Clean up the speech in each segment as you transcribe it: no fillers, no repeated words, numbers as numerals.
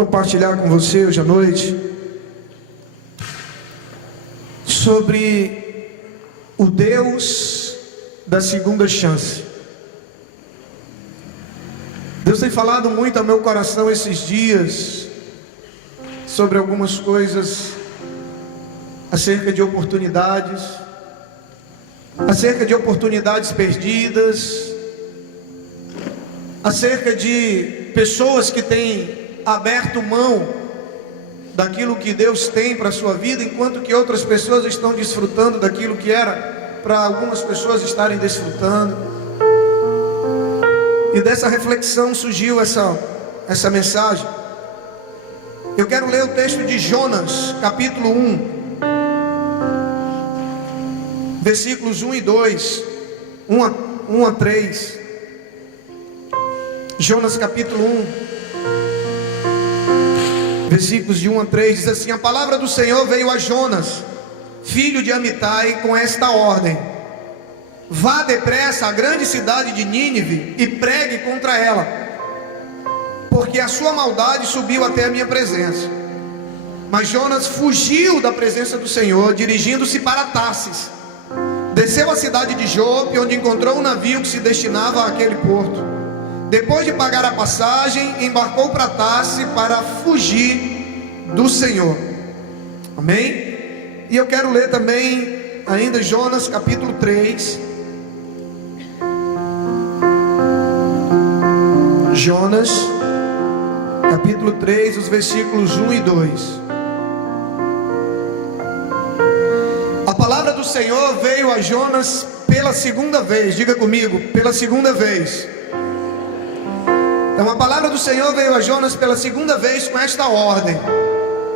compartilhar com você hoje à noite sobre o Deus da segunda chance. Deus tem falado muito ao meu coração esses dias sobre algumas coisas acerca de oportunidades, perdidas, acerca de pessoas que têm aberto mão daquilo que Deus tem para a sua vida, enquanto que outras pessoas estão desfrutando daquilo que era para algumas pessoas estarem desfrutando. E dessa reflexão surgiu essa mensagem. Eu quero ler o texto de Jonas, capítulo 1, versículos 1 e 2, 1 a 3. Jonas capítulo 1, versículos de 1 a 3, diz assim: a palavra do Senhor veio a Jonas, filho de Amitai, com esta ordem: vá depressa à grande cidade de Nínive e pregue contra ela, porque a sua maldade subiu até a minha presença. Mas Jonas fugiu da presença do Senhor, dirigindo-se para Tarsis. Desceu à cidade de Jope, onde encontrou um navio que se destinava àquele porto. Depois de pagar a passagem, embarcou para Tarsis para fugir do Senhor. Amém? E eu quero ler também ainda Jonas capítulo 3. Jonas capítulo 3, os versículos 1 e 2. A palavra do Senhor veio a Jonas pela segunda vez. Diga comigo, pela segunda vez. Então a palavra do Senhor veio a Jonas pela segunda vez com esta ordem: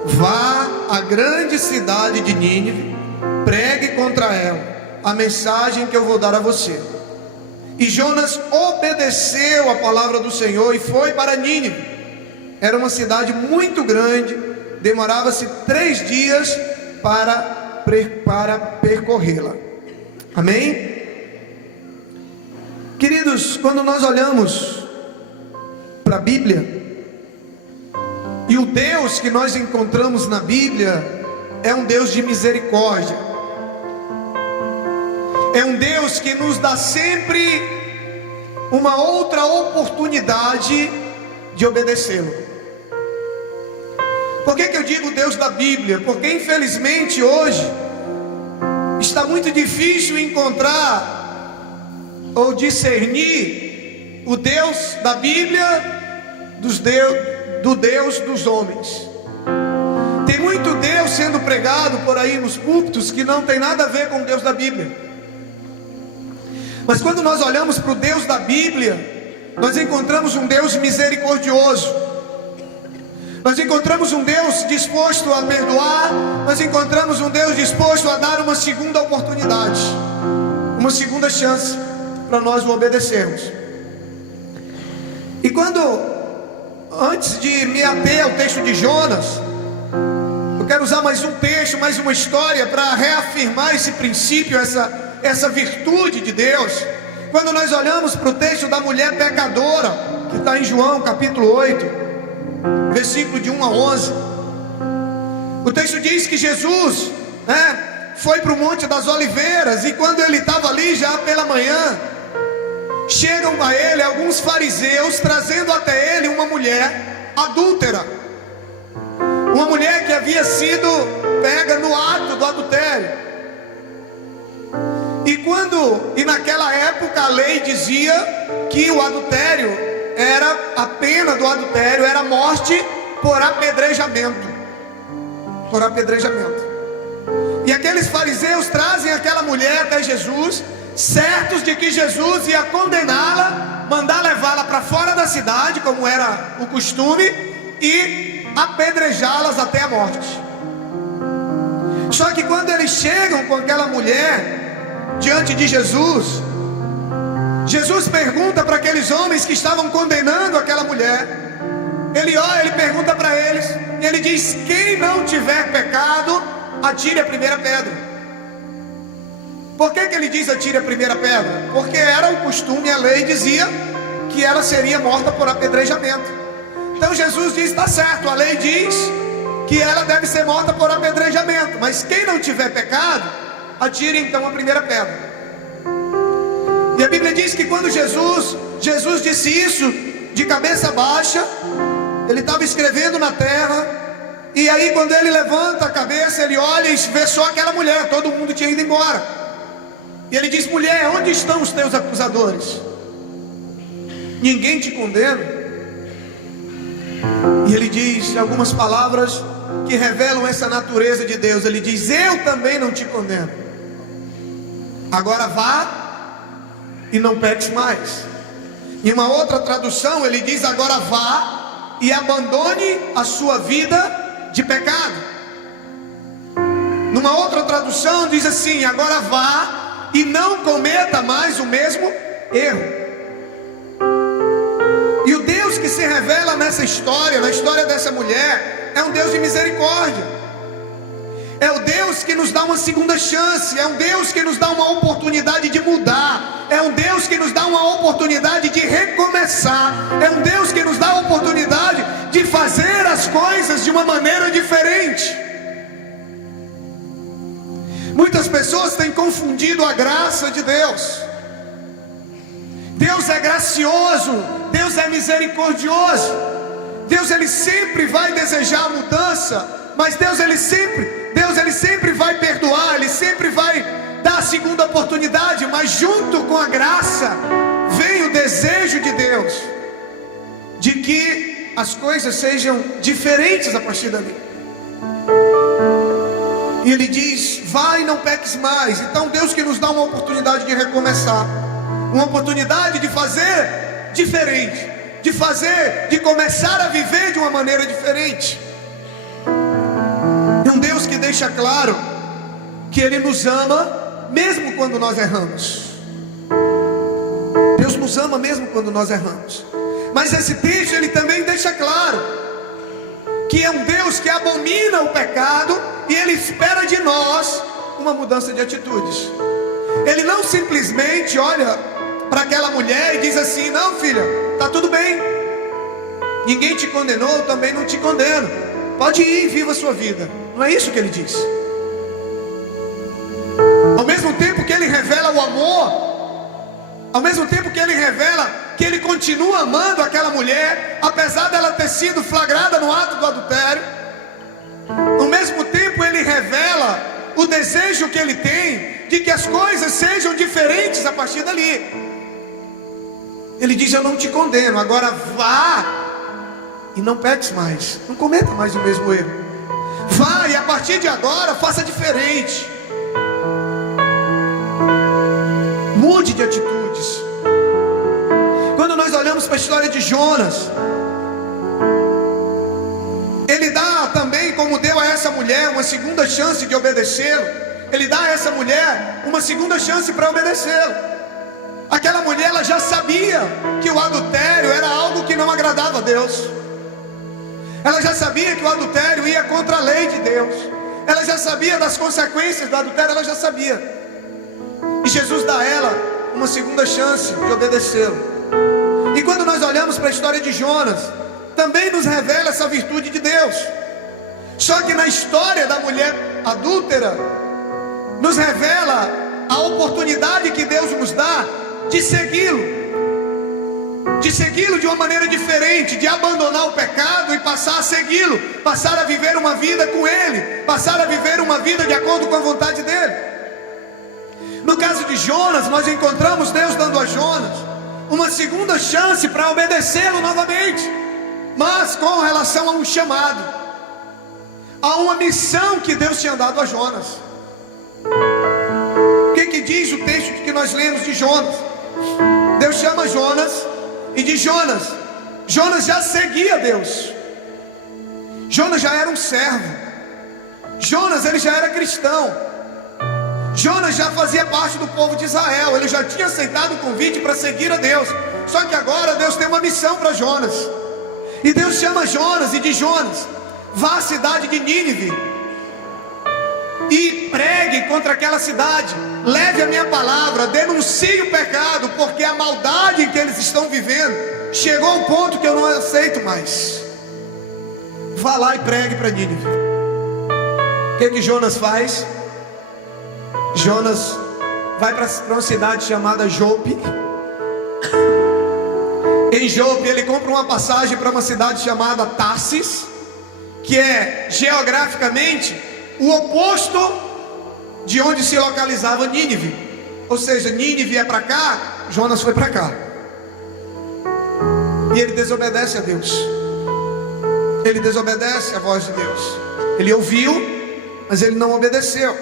vá à grande cidade de Nínive, pregue contra ela a mensagem que eu vou dar a você. E Jonas obedeceu a palavra do Senhor e foi para Nínive. Era uma cidade muito grande, demorava-se 3 dias para percorrê-la. Amém? Queridos, quando nós olhamos para a Bíblia, e o Deus que nós encontramos na Bíblia é um Deus de misericórdia, é um Deus que nos dá sempre uma outra oportunidade de obedecê-lo. Por que eu digo Deus da Bíblia? Porque infelizmente hoje está muito difícil encontrar ou discernir o Deus da Bíblia do Deus dos homens. Tem muito Deus sendo pregado por aí nos púlpitos que não tem nada a ver com o Deus da Bíblia. Mas quando nós olhamos para o Deus da Bíblia, nós encontramos um Deus misericordioso. Nós encontramos um Deus disposto a perdoar. Nós encontramos um Deus disposto a dar uma segunda oportunidade, uma segunda chance para nós o obedecermos. E antes de me ater ao texto de Jonas, eu quero usar mais um texto, mais uma história para reafirmar esse princípio, essa virtude de Deus. Quando nós olhamos para o texto da mulher pecadora, que está em João capítulo 8, versículo de 1 a 11, o texto diz que Jesus foi para o Monte das Oliveiras, e quando ele estava ali já pela manhã, chegam a ele alguns fariseus, trazendo até ele uma mulher adúltera, uma mulher que havia sido pega no ato do adultério. E naquela época a lei dizia que o adultério a pena do adultério era morte por apedrejamento. E aqueles fariseus trazem aquela mulher até Jesus, certos de que Jesus ia condená-la, mandar levá-la para fora da cidade, como era o costume, e apedrejá-las até a morte. Só que quando eles chegam com aquela mulher diante de Jesus, Jesus pergunta para aqueles homens que estavam condenando aquela mulher. Ele pergunta para eles, e ele diz: quem não tiver pecado, atire a primeira pedra. Por que ele diz atire a primeira pedra? Porque era o costume, a lei dizia que ela seria morta por apedrejamento. Então Jesus diz: está certo, a lei diz que ela deve ser morta por apedrejamento, mas quem não tiver pecado, atire então a primeira pedra. E a Bíblia diz que quando Jesus disse isso de cabeça baixa, ele estava escrevendo na terra, e aí quando ele levanta a cabeça, ele olha e vê só aquela mulher, todo mundo tinha ido embora. E ele diz: mulher, onde estão os teus acusadores? Ninguém te condena? E ele diz algumas palavras que revelam essa natureza de Deus. Ele diz: eu também não te condeno. Agora vá e não peques mais. Em uma outra tradução ele diz: agora vá e abandone a sua vida de pecado. Numa outra tradução diz assim: agora vá e não cometa mais o mesmo erro. E o Deus que se revela nessa história, na história dessa mulher, é um Deus de misericórdia. É o Deus que nos dá uma segunda chance. É um Deus que nos dá uma oportunidade de mudar. É um Deus que nos dá uma oportunidade de recomeçar. É um Deus que nos dá a oportunidade de fazer as coisas de uma maneira diferente. Muitas pessoas têm confundido a graça de Deus. Deus é gracioso, Deus é misericordioso. Deus ele sempre vai desejar a mudança, mas Deus ele sempre vai perdoar, ele sempre vai dar a segunda oportunidade. Mas junto com a graça vem o desejo de Deus de que as coisas sejam diferentes a partir dali. E ele diz: vai e não peques mais. Então Deus que nos dá uma oportunidade de recomeçar, uma oportunidade de fazer diferente, de começar a viver de uma maneira diferente. É um Deus que deixa claro que Ele nos ama mesmo quando nós erramos. Deus nos ama mesmo quando nós erramos. Mas esse texto ele também deixa claro que é um Deus que abomina o pecado e Ele espera de nós uma mudança de atitudes. Ele não simplesmente olha para aquela mulher e diz assim: não, filha, está tudo bem, ninguém te condenou, eu também não te condeno, pode ir e viva a sua vida. Não é isso que Ele diz. Ao mesmo tempo que Ele revela o amor, ao mesmo tempo que Ele revela que Ele continua amando aquela mulher, apesar dela ter sido flagrada no ato do adultério, ao mesmo tempo Ele revela o desejo que Ele tem de que as coisas sejam diferentes a partir dali. Ele diz: eu não te condeno, agora vá e não peques mais, não cometa mais o mesmo erro. Vá e a partir de agora faça diferente. Mude de atitudes. Quando nós olhamos para a história de Jonas, ele dá também, como deu a essa mulher, uma segunda chance de obedecê-lo. Ele dá a essa mulher uma segunda chance para obedecê-lo. Aquela mulher, ela já sabia que o adultério era algo que não agradava a Deus. Ela já sabia que o adultério ia contra a lei de Deus. Ela já sabia das consequências do adultério, ela já sabia. E Jesus dá a ela uma segunda chance de obedecê-lo. E quando nós olhamos para a história de Jonas, também nos revela essa virtude de Deus. Só que na história da mulher adúltera, nos revela a oportunidade que Deus nos dá de segui-lo de uma maneira diferente, de abandonar o pecado e passar a segui-lo, passar a viver uma vida com Ele, passar a viver uma vida de acordo com a vontade dEle. No caso de Jonas, nós encontramos Deus dando a Jonas uma segunda chance para obedecê-lo novamente, mas com relação a um chamado, a uma missão que Deus tinha dado a Jonas. O que diz o texto que nós lemos de Jonas? Deus chama Jonas e diz: Jonas já seguia Deus. Jonas já era um servo. Jonas ele já era cristão. Jonas já fazia parte do povo de Israel. Ele já tinha aceitado o convite para seguir a Deus. Só que agora Deus tem uma missão para Jonas. E Deus chama Jonas e diz: Jonas, vá à cidade de Nínive e pregue contra aquela cidade. Leve a minha palavra, denuncie o pecado, porque a maldade que eles estão vivendo chegou ao ponto que eu não aceito mais. vá lá e pregue para Nínive. O que Jonas faz? Jonas vai para uma cidade chamada Jope. Em Jope ele compra uma passagem para uma cidade chamada Tarsis, que é geograficamente o oposto de onde se localizava Nínive. Ou seja, Nínive é para cá, Jonas foi para cá. E ele desobedece a Deus. Ele desobedece a voz de Deus. Ele ouviu, mas ele não obedeceu.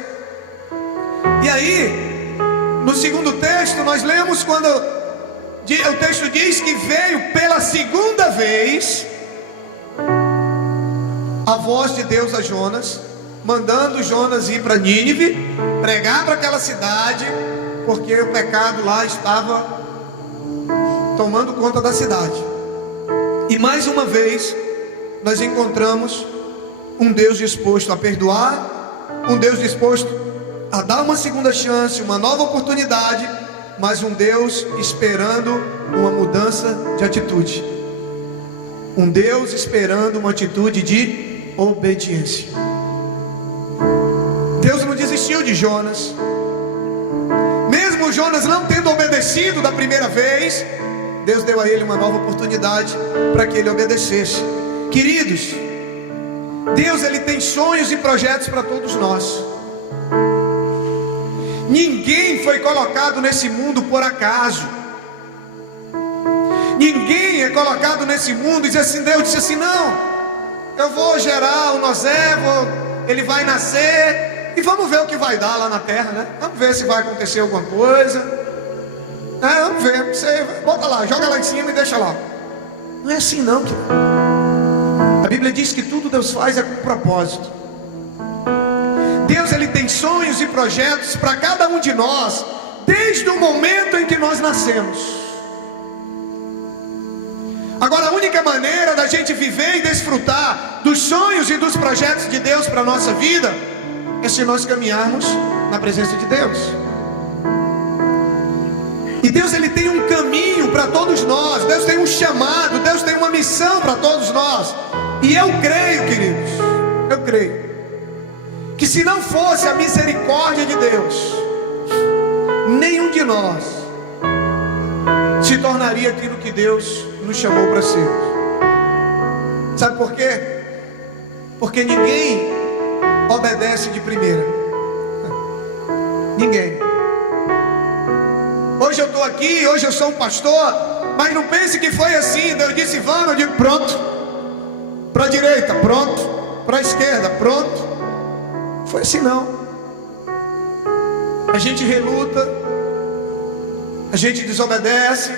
E aí, no segundo texto, nós lemos quando o texto diz que veio pela segunda vez a voz de Deus a Jonas, mandando Jonas ir para Nínive, pregar para aquela cidade, porque o pecado lá estava tomando conta da cidade. E mais uma vez nós encontramos um Deus disposto a perdoar, um Deus disposto a dar uma segunda chance, uma nova oportunidade, mas um Deus esperando uma mudança de atitude. Um Deus esperando uma atitude de obediência. Deus não desistiu de Jonas. Mesmo Jonas não tendo obedecido da primeira vez, Deus deu a ele uma nova oportunidade para que ele obedecesse. Queridos, Deus ele tem sonhos e projetos para todos nós. Ninguém foi colocado nesse mundo por acaso. Ninguém é colocado nesse mundo e diz assim, Deus disse assim, não, eu vou gerar o Nosé, ele vai nascer e vamos ver o que vai dar lá na terra, né? Vamos ver se vai acontecer alguma coisa. Vamos ver, você bota lá, joga lá em cima e deixa lá. Não é assim não, querido. A Bíblia diz que tudo Deus faz é com propósito. Deus ele tem sonhos e projetos para cada um de nós, desde o momento em que nós nascemos. Agora a única maneira da gente viver e desfrutar dos sonhos e dos projetos de Deus para a nossa vida é se nós caminharmos na presença de Deus. E Deus ele tem um caminho para todos nós. Deus tem um chamado, Deus tem uma missão para todos nós. E eu creio, queridos, eu creio que se não fosse a misericórdia de Deus, nenhum de nós se tornaria aquilo que Deus nos chamou para ser. Sabe por quê? Porque ninguém obedece de primeira. Ninguém. Hoje eu estou aqui, hoje eu sou um pastor, mas não pense que foi assim. Deus disse vamos, eu digo pronto. Para a direita, pronto. Para a esquerda, pronto. Foi assim não. A gente reluta, a gente desobedece.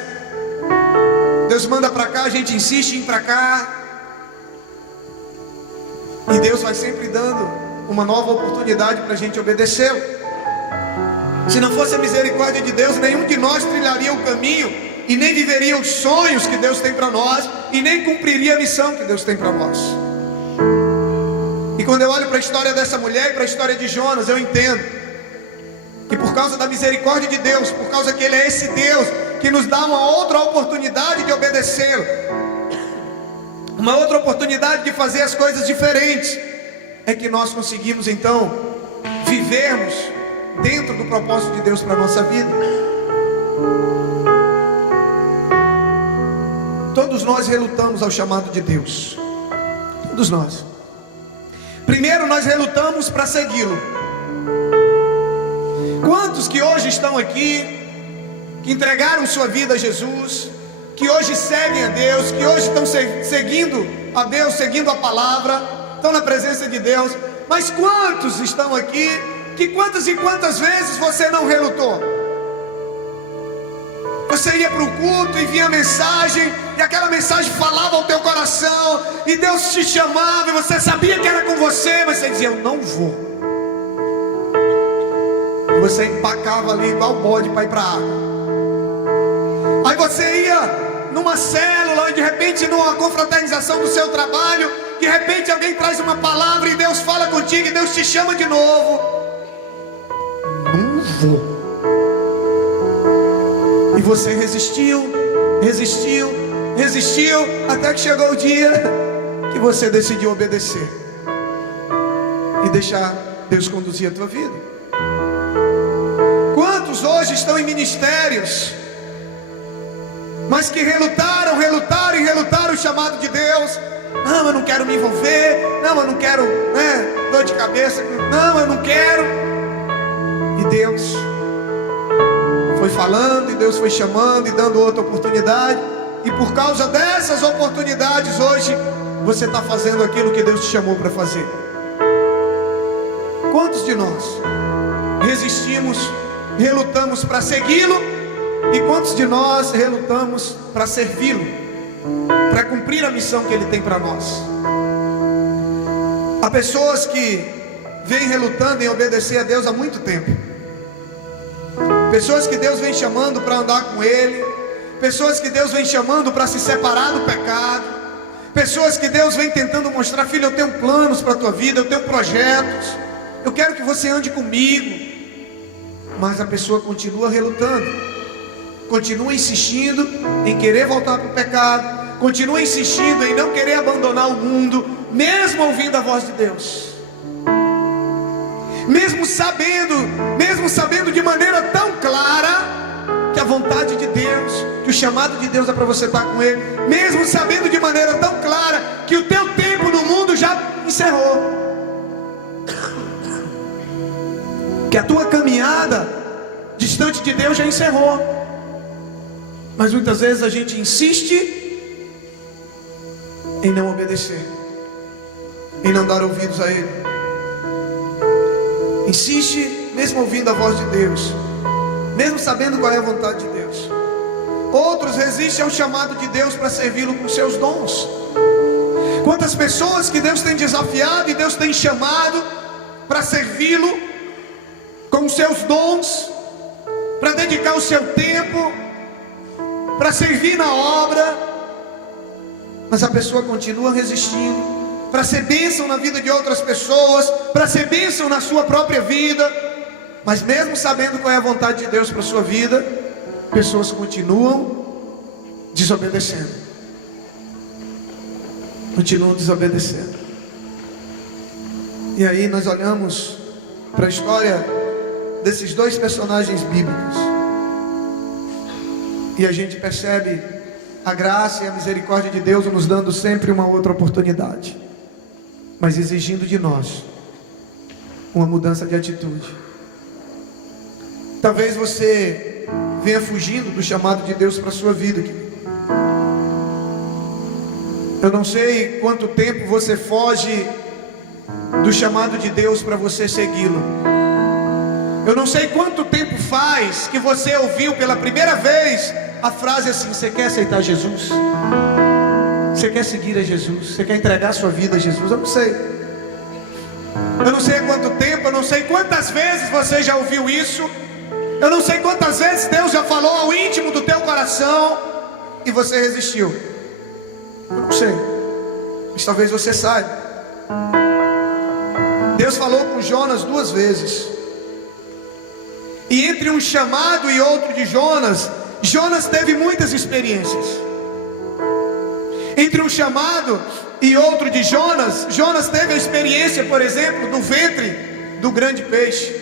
Deus manda para cá, a gente insiste em ir para cá. E Deus vai sempre dando uma nova oportunidade para a gente obedecê-lo. Se não fosse a misericórdia de Deus, nenhum de nós trilharia o caminho e nem viveria os sonhos que Deus tem para nós e nem cumpriria a missão que Deus tem para nós. E quando eu olho para a história dessa mulher e para a história de Jonas, eu entendo que por causa da misericórdia de Deus, por causa que Ele é esse Deus que nos dá uma outra oportunidade de obedecê-lo, uma outra oportunidade de fazer as coisas diferentes, é que nós conseguimos então vivermos dentro do propósito de Deus para a nossa vida. Todos nós relutamos ao chamado de Deus. Todos nós. Primeiro nós relutamos para segui-lo. Quantos que hoje estão aqui, que entregaram sua vida a Jesus, que hoje seguem a Deus, que hoje estão seguindo a Deus, seguindo a palavra, estão na presença de Deus, mas quantos estão aqui que quantas e quantas vezes você não relutou? Você ia para o culto e via a mensagem, e aquela mensagem falava ao teu coração, e Deus te chamava, e você sabia que era com você, mas você dizia, eu não vou. E você empacava ali igual bode para ir para a água. Aí você ia numa célula, e de repente numa confraternização do seu trabalho, de repente alguém traz uma palavra, e Deus fala contigo, e Deus te chama de novo. Não vou. E você resistiu, até que chegou o dia que você decidiu obedecer e deixar Deus conduzir a tua vida? Quantos hoje estão em ministérios, mas que relutaram o chamado de Deus? Não, eu não quero me envolver. Não, eu não quero, dor de cabeça. Não, eu não quero. E Deus foi falando, e Deus foi chamando e dando outra oportunidade. E por causa dessas oportunidades, hoje você está fazendo aquilo que Deus te chamou para fazer. Quantos de nós resistimos, relutamos para segui-lo? E quantos de nós relutamos para servi-lo, para cumprir a missão que Ele tem para nós? Há pessoas que vêm relutando em obedecer a Deus há muito tempo. Pessoas que Deus vem chamando para andar com Ele. Pessoas que Deus vem chamando para se separar do pecado. Pessoas que Deus vem tentando mostrar: filho, eu tenho planos para a tua vida, eu tenho projetos, eu quero que você ande comigo. Mas a pessoa continua relutando, continua insistindo em querer voltar para o pecado, continua insistindo em não querer abandonar o mundo, mesmo ouvindo a voz de Deus, mesmo sabendo de maneira tão clara que a vontade de Deus, que o chamado de Deus é para você estar com Ele, mesmo sabendo de maneira tão clara que o teu tempo no mundo já encerrou, que a tua caminhada distante de Deus já encerrou. Mas muitas vezes a gente insiste em não obedecer, em não dar ouvidos a Ele. Insiste mesmo ouvindo a voz de Deus, mesmo sabendo qual é a vontade de Deus. Outros resistem ao chamado de Deus para servi-lo com seus dons. Quantas pessoas que Deus tem desafiado e Deus tem chamado para servi-lo com os seus dons, para dedicar o seu tempo, para servir na obra, mas a pessoa continua resistindo, para ser bênção na vida de outras pessoas, para ser bênção na sua própria vida. Mas mesmo sabendo qual é a vontade de Deus para a sua vida, pessoas continuam desobedecendo. Continuam desobedecendo. E aí nós olhamos para a história desses dois personagens bíblicos, e a gente percebe a graça e a misericórdia de Deus nos dando sempre uma outra oportunidade, mas exigindo de nós uma mudança de atitude. Talvez você venha fugindo do chamado de Deus para a sua vida, querido. Eu não sei quanto tempo você foge do chamado de Deus para você segui-lo. Eu não sei quanto tempo faz que você ouviu pela primeira vez a frase assim: você quer aceitar Jesus? Você quer seguir a Jesus? Você quer entregar a sua vida a Jesus? Eu não sei. Eu não sei há quanto tempo, eu não sei quantas vezes você já ouviu isso. Eu não sei quantas vezes Deus já falou ao íntimo do teu coração e você resistiu. Eu não sei, mas talvez você saiba. Deus falou com Jonas 2 vezes. E entre um chamado e outro de Jonas, Jonas teve muitas experiências. Entre um chamado e outro de Jonas, Jonas teve a experiência, por exemplo, do ventre do grande peixe.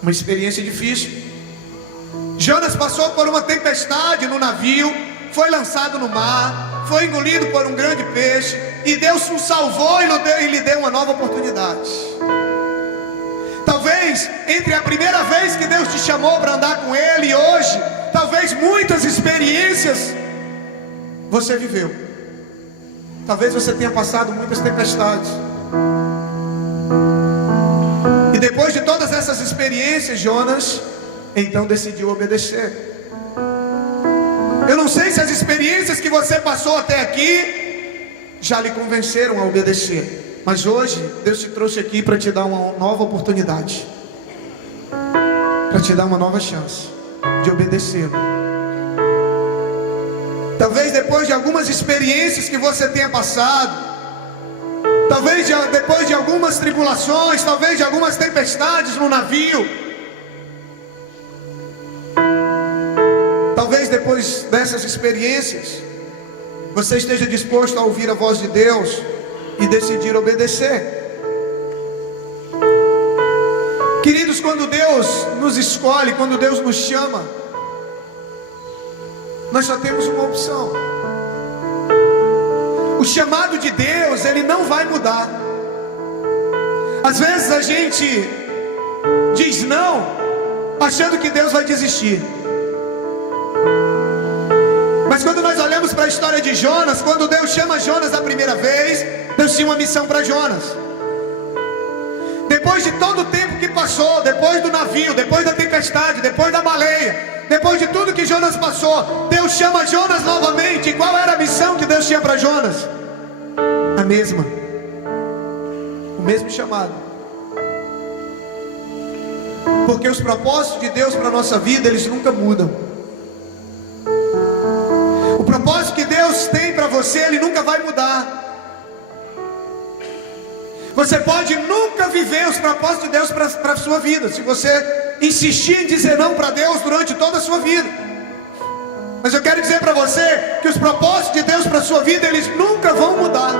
Uma experiência difícil. Jonas passou por uma tempestade no navio, foi lançado no mar, foi engolido por um grande peixe, e Deus o salvou e lhe deu uma nova oportunidade. Talvez entre a primeira vez que Deus te chamou para andar com Ele e hoje, talvez muitas experiências você viveu. Talvez você tenha passado muitas tempestades. E depois de todas essas experiências, Jonas então decidiu obedecer. Eu não sei se as experiências que você passou até aqui já lhe convenceram a obedecer. Mas hoje Deus te trouxe aqui para te dar uma nova oportunidade, para te dar uma nova chance de obedecer. Talvez depois de algumas experiências que você tenha passado, talvez depois de algumas tribulações, talvez de algumas tempestades no navio, talvez depois dessas experiências você esteja disposto a ouvir a voz de Deus e decidir obedecer. Queridos, quando Deus nos escolhe, quando Deus nos chama, nós só temos uma opção. O chamado de Deus, ele não vai mudar. Às vezes a gente diz não, achando que Deus vai desistir. Mas quando nós olhamos para a história de Jonas, quando Deus chama Jonas a primeira vez, Deus tinha uma missão para Jonas. Depois de todo o tempo que passou, depois do navio, depois da tempestade, depois da baleia, depois de tudo que Jonas passou, Deus chama Jonas novamente. E qual era a missão que Deus tinha para Jonas? A mesma. O mesmo chamado. Porque os propósitos de Deus para a nossa vida, eles nunca mudam. O propósito que Deus tem para você, ele nunca vai mudar. Você pode nunca viver os propósitos de Deus para a sua vida, se você insistir em dizer não para Deus durante toda a sua vida. Mas eu quero dizer para você que os propósitos de Deus para a sua vida, eles nunca vão mudar.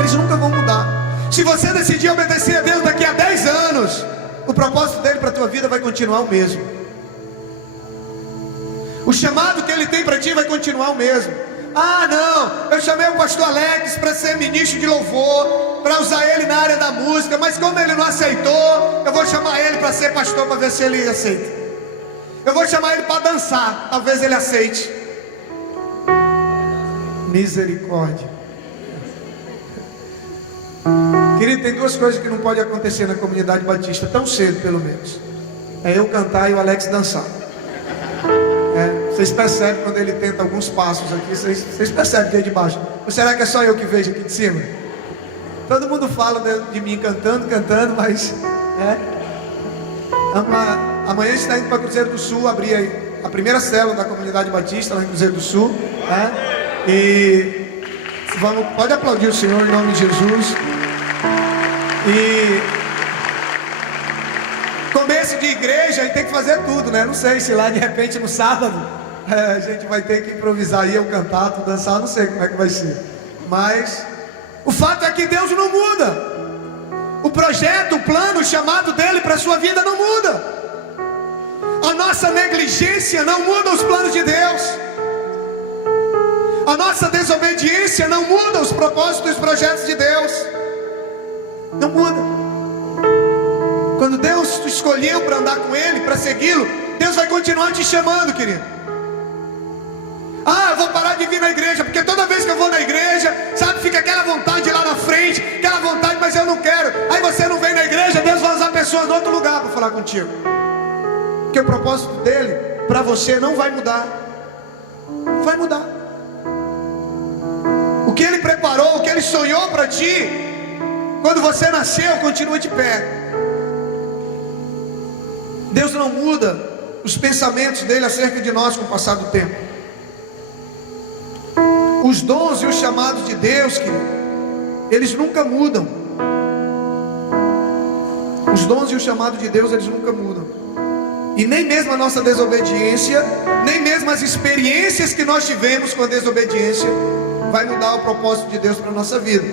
Eles nunca vão mudar. Se você decidir obedecer a Deus daqui a 10 anos, o propósito dele para a tua vida vai continuar o mesmo. O chamado que ele tem para ti vai continuar o mesmo. Ah, não, eu chamei o pastor Alex para ser ministro de louvor, para usar ele na área da música, mas como ele não aceitou, eu vou chamar ele para ser pastor, para ver se ele aceita. Eu vou chamar ele para dançar, talvez ele aceite. Misericórdia. Querido, tem duas coisas que não podem acontecer na comunidade batista, tão cedo pelo menos. É eu cantar e o Alex dançar. Vocês percebem quando ele tenta alguns passos aqui, vocês percebem que é de baixo. Ou será que é só eu que vejo aqui de cima? Todo mundo fala de mim cantando, mas amanhã a gente está indo para Cruzeiro do Sul, abrir aí a primeira célula da comunidade batista lá em Cruzeiro do Sul, e pode aplaudir o Senhor em nome de Jesus. E começo de igreja, a gente tem que fazer tudo, né? Não sei se lá de repente no sábado a gente vai ter que improvisar aí, eu cantar, tu dançar, não sei como é que vai ser. Mas o fato é que Deus não muda. O projeto, o plano, o chamado dele para a sua vida não muda. A nossa negligência não muda os planos de Deus. A nossa desobediência não muda os propósitos e os projetos de Deus. Não muda. Quando Deus te escolheu para andar com ele, para segui-lo, Deus vai continuar te chamando, querido. Ah, eu vou parar de vir na igreja, porque toda vez que eu vou na igreja, sabe, fica aquela vontade lá na frente, aquela vontade, mas eu não quero. Aí você não vem na igreja, Deus vai usar pessoas de outro lugar para falar contigo. Porque o propósito dele para você não vai mudar. Não vai mudar. O que ele preparou, o que ele sonhou para ti, quando você nasceu, continua de pé. Deus não muda os pensamentos dele acerca de nós com o passar do tempo. Os dons e os chamados de Deus, querido, eles nunca mudam. Os dons e o chamado de Deus, eles nunca mudam. E nem mesmo a nossa desobediência, nem mesmo as experiências que nós tivemos com a desobediência, vai mudar o propósito de Deus para a nossa vida.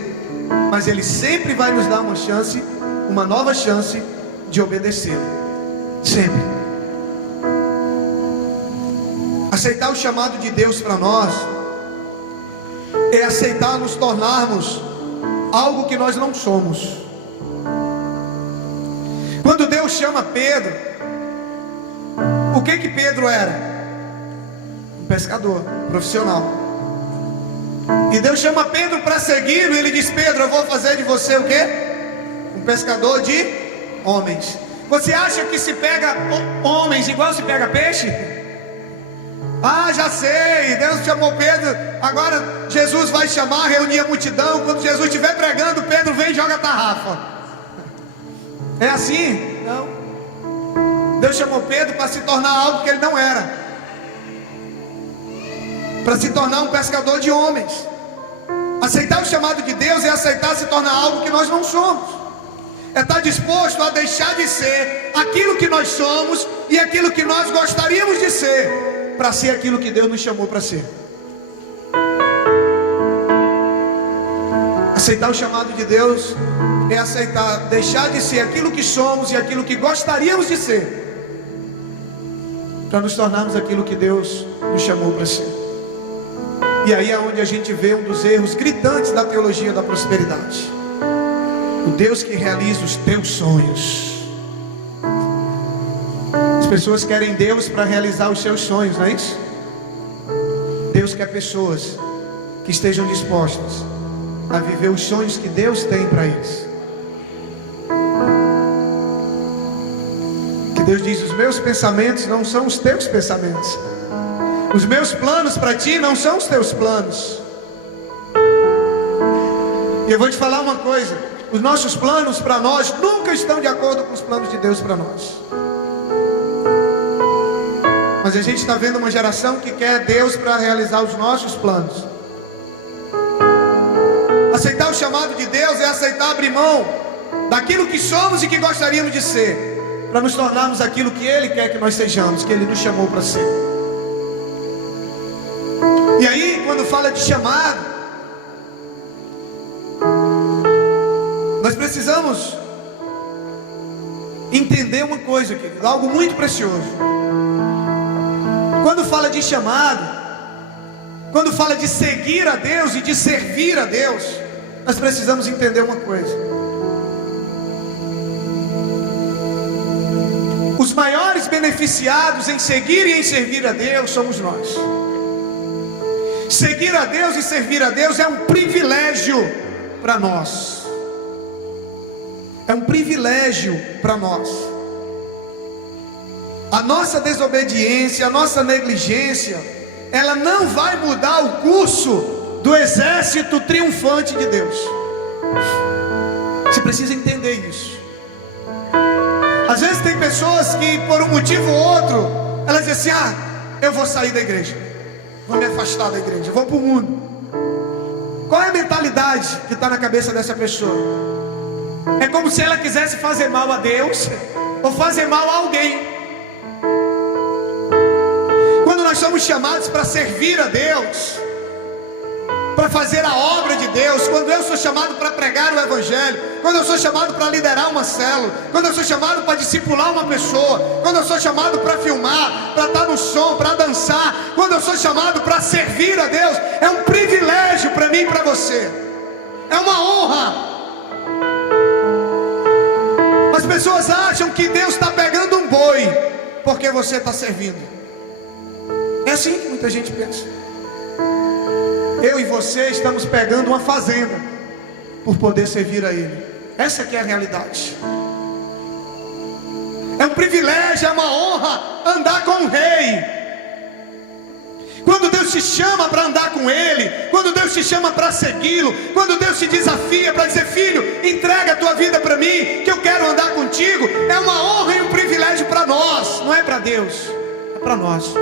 Mas Ele sempre vai nos dar uma chance, uma nova chance de obedecer. Sempre. Aceitar o chamado de Deus para nós é aceitar nos tornarmos algo que nós não somos. Quando Deus chama Pedro, o que Pedro era? Um pescador profissional. E Deus chama Pedro para segui-lo, e ele diz: Pedro, eu vou fazer de você o quê? Um pescador de homens. Você acha que se pega homens igual se pega peixe? Ah, já sei, Deus chamou Pedro, agora Jesus vai chamar, reunir a multidão. Quando Jesus estiver pregando, Pedro vem e joga a tarrafa. É assim? Não. Deus chamou Pedro para se tornar algo que ele não era, para se tornar um pescador de homens. Aceitar o chamado de Deus é aceitar se tornar algo que nós não somos. É estar disposto a deixar de ser aquilo que nós somos e aquilo que nós gostaríamos de ser, para ser aquilo que Deus nos chamou para ser. Aceitar o chamado de Deus é aceitar, deixar de ser aquilo que somos e aquilo que gostaríamos de ser, para nos tornarmos aquilo que Deus nos chamou para ser. E aí é onde a gente vê um dos erros gritantes da teologia da prosperidade: o Deus que realiza os teus sonhos. As pessoas querem Deus para realizar os seus sonhos, não é isso? Deus quer pessoas que estejam dispostas a viver os sonhos que Deus tem para eles. Que Deus diz: os meus pensamentos não são os teus pensamentos, os meus planos para ti não são os teus planos. E eu vou te falar uma coisa: os nossos planos para nós nunca estão de acordo com os planos de Deus para nós. Mas a gente está vendo uma geração que quer Deus para realizar os nossos planos. Aceitar o chamado de Deus é aceitar abrir mão daquilo que somos e que gostaríamos de ser, para nos tornarmos aquilo que Ele quer que nós sejamos, que Ele nos chamou para ser. E aí, quando fala de chamado, nós precisamos entender uma coisa, querido, algo muito precioso. Quando fala de chamado, quando fala de seguir a Deus e de servir a Deus, nós precisamos entender uma coisa: os maiores beneficiados em seguir e em servir a Deus somos nós. Seguir a Deus e servir a Deus é um privilégio para nós. É um privilégio para nós. A nossa desobediência, a nossa negligência, ela não vai mudar o curso do exército triunfante de Deus. Você precisa entender isso. Às vezes tem pessoas que por um motivo ou outro, elas dizem assim: eu vou sair da igreja, vou me afastar da igreja, vou para o mundo. Qual é a mentalidade que está na cabeça dessa pessoa? É como se ela quisesse fazer mal a Deus ou fazer mal a alguém. Quando nós somos chamados para servir a Deus, para fazer a obra de Deus, quando eu sou chamado para pregar o Evangelho, quando eu sou chamado para liderar uma célula, quando eu sou chamado para discipular uma pessoa, quando eu sou chamado para filmar, para estar no som, para dançar, quando eu sou chamado para servir a Deus, é um privilégio para mim e para você, é uma honra. As pessoas acham que Deus está pegando um boi porque você está servindo. É assim que muita gente pensa. Eu e você estamos pegando uma fazenda por poder servir a Ele. Essa que é a realidade. É um privilégio, é uma honra andar com o Rei. Quando Deus te chama para andar com Ele, quando Deus te chama para segui-lo, quando Deus te desafia para dizer: filho, entrega a tua vida para mim, que eu quero andar contigo, é uma honra e um privilégio para nós. Não é para Deus, é para nós.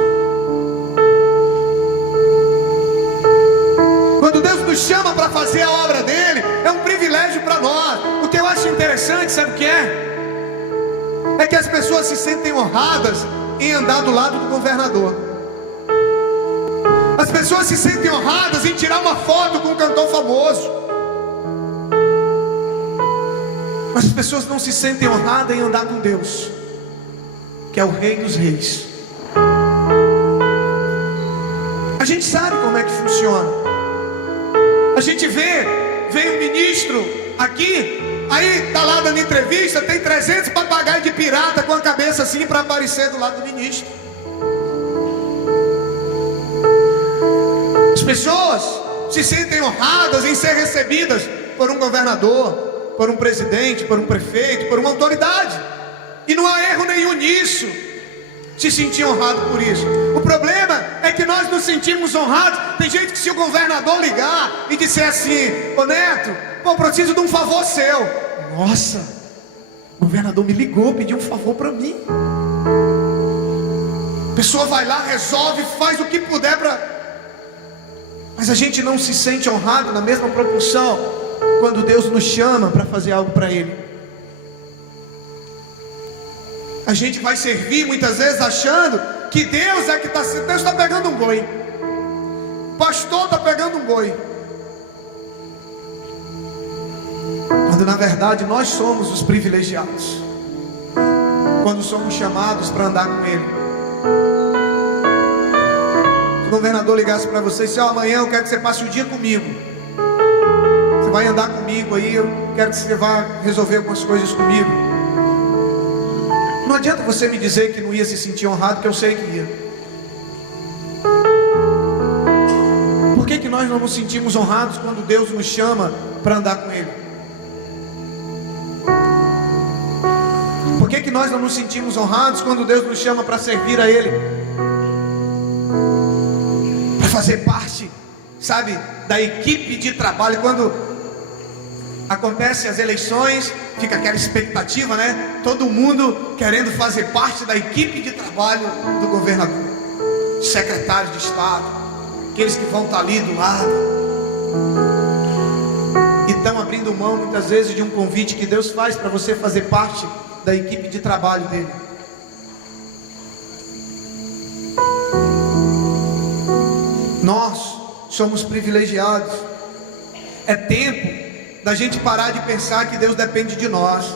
Quando Deus nos chama para fazer a obra dele, é um privilégio para nós. O que eu acho interessante, sabe o que é? É que as pessoas se sentem honradas em andar do lado do governador. As pessoas se sentem honradas em tirar uma foto com um cantor famoso. Mas as pessoas não se sentem honradas em andar com Deus, que é o Rei dos Reis. A gente sabe como é que funciona. A gente vem um ministro aqui, aí está lá dando entrevista, tem 300 papagaios de pirata com a cabeça assim para aparecer do lado do ministro. As pessoas se sentem honradas em ser recebidas por um governador, por um presidente, por um prefeito, por uma autoridade. E não há erro nenhum nisso, se sentir honrado por isso. O problema é que nós nos sentimos honrados. Tem gente que, se o governador ligar e disser assim: ô Neto, pô, preciso de um favor seu. Nossa, o governador me ligou, pediu um favor para mim. A pessoa vai lá, resolve, faz o que puder para... Mas a gente não se sente honrado na mesma proporção quando Deus nos chama para fazer algo para Ele. A gente vai servir muitas vezes achando que Deus é que está... Deus está pegando um boi, o pastor está pegando um boi. quando na verdade nós somos os privilegiados, quando somos chamados para andar com Ele. Se o governador ligasse para você e disse: amanhã eu quero que você passe o dia comigo, você vai andar comigo aí, eu quero que você vá resolver algumas coisas comigo. Não adianta você me dizer que não ia se sentir honrado, que eu sei que ia. Por que nós não nos sentimos honrados quando Deus nos chama para andar com Ele? Por que nós não nos sentimos honrados quando Deus nos chama para servir a Ele? Para fazer parte, sabe, da equipe de trabalho. Quando acontecem as eleições, fica aquela expectativa, né? Todo mundo querendo fazer parte da equipe de trabalho do governador, secretários de Estado, aqueles que vão estar ali do lado, e estão abrindo mão muitas vezes de um convite que Deus faz para você fazer parte da equipe de trabalho dele. Nós somos privilegiados. É tempo da gente parar de pensar que Deus depende de nós.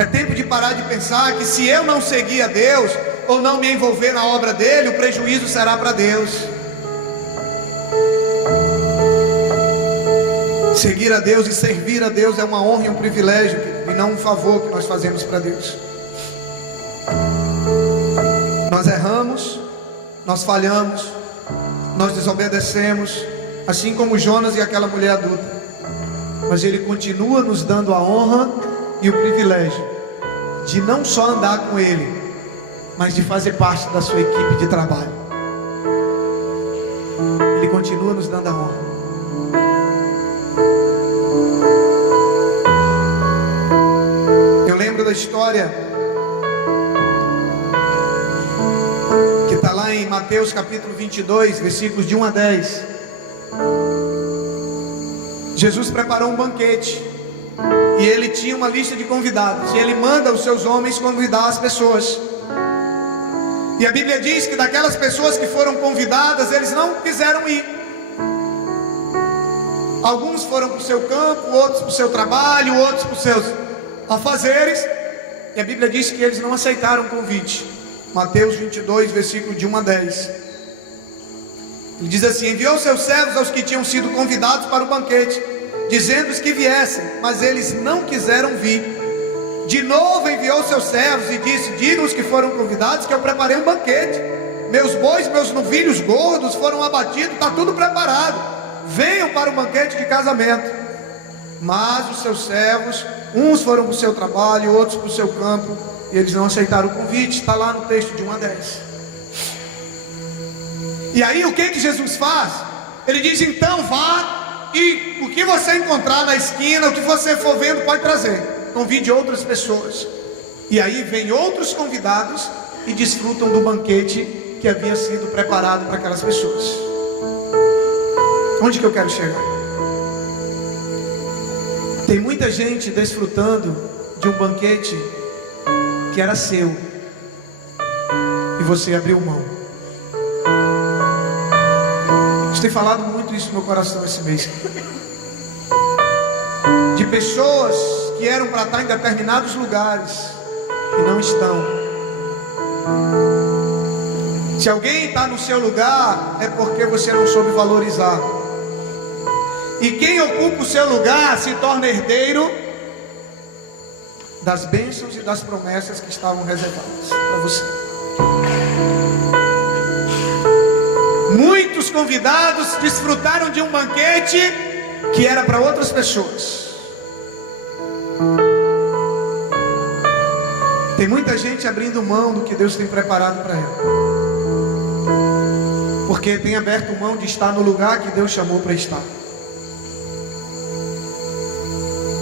É tempo de parar de pensar que se eu não seguir a Deus, ou não me envolver na obra dele, o prejuízo será para Deus. Seguir a Deus e servir a Deus é uma honra e um privilégio, e não um favor que nós fazemos para Deus. Nós erramos, nós falhamos, nós desobedecemos, assim como Jonas e aquela mulher adulta, mas Ele continua nos dando a honra e o privilégio de não só andar com Ele, mas de fazer parte da sua equipe de trabalho. Ele continua nos dando a honra. Eu lembro da história que está lá em Mateus capítulo 22, versículos de 1 a 10. Jesus preparou um banquete e Ele tinha uma lista de convidados, e Ele manda os seus homens convidar as pessoas. E a Bíblia diz que daquelas pessoas que foram convidadas, eles não quiseram ir. Alguns foram para o seu campo, outros para o seu trabalho, outros para os seus afazeres. E a Bíblia diz que eles não aceitaram o convite. Mateus 22, versículo de 1 a 10. Ele diz assim: enviou seus servos aos que tinham sido convidados para o banquete, dizendo-os que viessem, mas eles não quiseram vir. De novo enviou seus servos e disse: digam os que foram convidados que eu preparei um banquete. Meus bois, meus novilhos gordos foram abatidos, está tudo preparado. Venham para o banquete de casamento. Mas os seus servos, uns foram para o seu trabalho, outros para o seu campo, e eles não aceitaram o convite. Está lá no texto de 1 a 10. E aí o que Jesus faz? Ele diz: então vá, e o que você encontrar na esquina, o que você for vendo, pode trazer. Convide outras pessoas. E aí vem outros convidados e desfrutam do banquete que havia sido preparado para aquelas pessoas. Onde que eu quero chegar? Tem muita gente desfrutando de um banquete que era seu e você abriu mão. Eu tenho falado muito isso no meu coração esse mês, de pessoas que eram para estar em determinados lugares e não estão. Se alguém está no seu lugar, é porque você não soube valorizar. E quem ocupa o seu lugar se torna herdeiro das bênçãos e das promessas que estavam reservadas para você. Muitos convidados desfrutaram de um banquete que era para outras pessoas. Tem muita gente abrindo mão do que Deus tem preparado para ela, porque tem aberto mão de estar no lugar que Deus chamou para estar.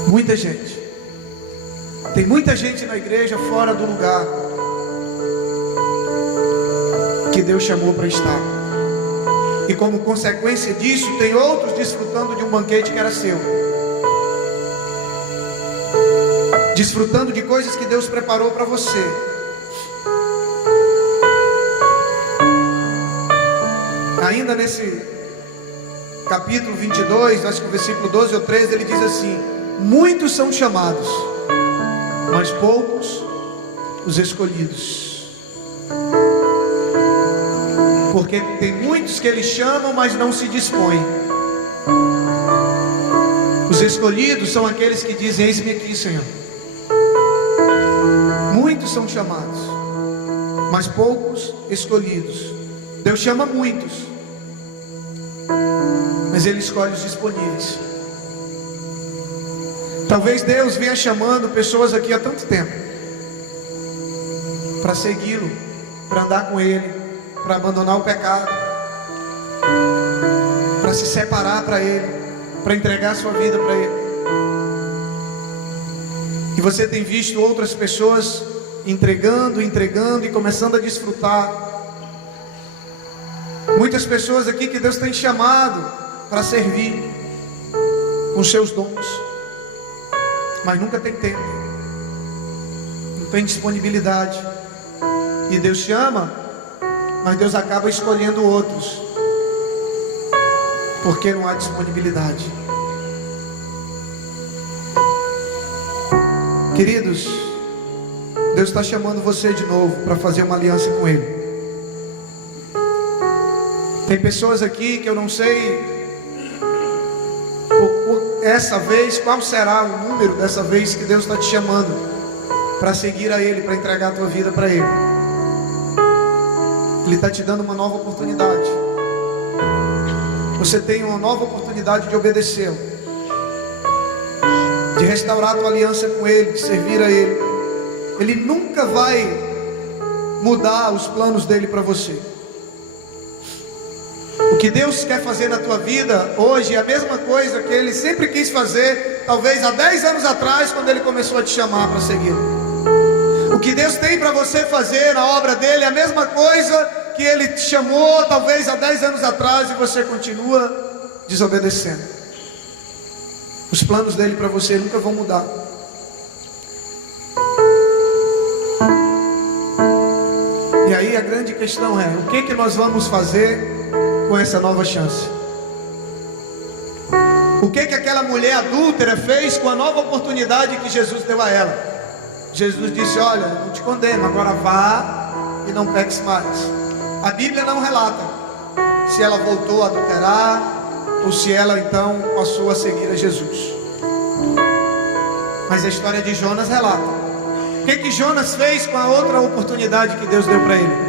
Muita gente. Tem muita gente na igreja fora do lugar que Deus chamou para estar. E como consequência disso, tem outros desfrutando de um banquete que era seu, desfrutando de coisas que Deus preparou para você. Ainda capítulo 22, acho que o versículo 12 ou 13, ele diz assim: muitos são chamados, mas poucos os escolhidos. Porque tem muitos que ele chamam, mas não se dispõem. Os escolhidos são aqueles que dizem: eis-me aqui, Senhor. Muitos são chamados, mas poucos escolhidos. Deus chama muitos, mas Ele escolhe os disponíveis. Talvez Deus venha chamando pessoas aqui há tanto tempo para segui-lo, para andar com Ele, para abandonar o pecado, para se separar para Ele, para entregar a sua vida para Ele. E você tem visto outras pessoas entregando e começando a desfrutar. Muitas pessoas aqui que Deus tem chamado para servir com seus dons, mas nunca tem tempo, não tem disponibilidade. E Deus chama, mas Deus acaba escolhendo outros, porque não há disponibilidade. Queridos, Deus está chamando você de novo para fazer uma aliança com Ele. Tem pessoas aqui que eu não sei essa vez qual será o número dessa vez que Deus está te chamando para seguir a Ele, para entregar a tua vida para Ele. Ele está te dando uma nova oportunidade. Você tem uma nova oportunidade de obedecê-lo, de restaurar a tua aliança com Ele, de servir a Ele. Ele nunca vai mudar os planos dele para você. O que Deus quer fazer na tua vida hoje é a mesma coisa que Ele sempre quis fazer, talvez há 10 anos atrás, quando Ele começou a te chamar para segui-lo. O que Deus tem para você fazer na obra dele é a mesma coisa que Ele te chamou talvez há 10 anos atrás, e você continua desobedecendo. Os planos dele para você nunca vão mudar. E aí a grande questão é: o que nós vamos fazer com essa nova chance? O que aquela mulher adúltera fez com a nova oportunidade que Jesus deu a ela? Jesus disse: olha, não te condeno, agora vá e não peques mais. A Bíblia não relata se ela voltou a adulterar ou se ela então passou a seguir a Jesus. Mas a história de Jonas relata. O que Jonas fez com a outra oportunidade que Deus deu para ele?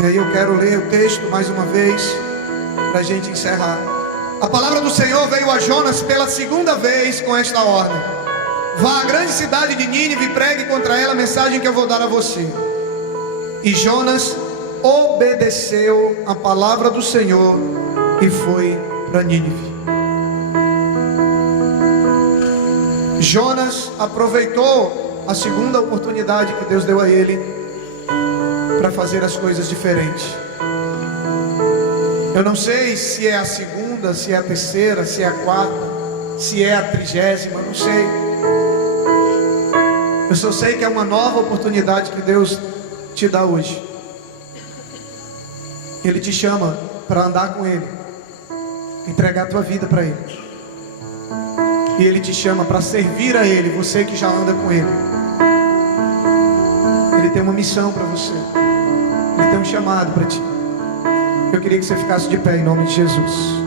E aí eu quero ler o texto mais uma vez, para a gente encerrar. A palavra do Senhor veio a Jonas pela segunda vez com esta ordem: vá à grande cidade de Nínive e pregue contra ela a mensagem que eu vou dar a você. E Jonas obedeceu a palavra do Senhor e foi para Nínive. Jonas aproveitou a segunda oportunidade que Deus deu a ele para fazer as coisas diferentes. Eu não sei se é a segunda, se é a terceira, se é a quarta, se é a 30ª, não sei. Eu só sei que é uma nova oportunidade que Deus te dá hoje. Ele te chama para andar com Ele, entregar a tua vida para Ele. E Ele te chama para servir a Ele, você que já anda com Ele. Ele tem uma missão para você. Ele tem um chamado para ti. Eu queria que você ficasse de pé em nome de Jesus.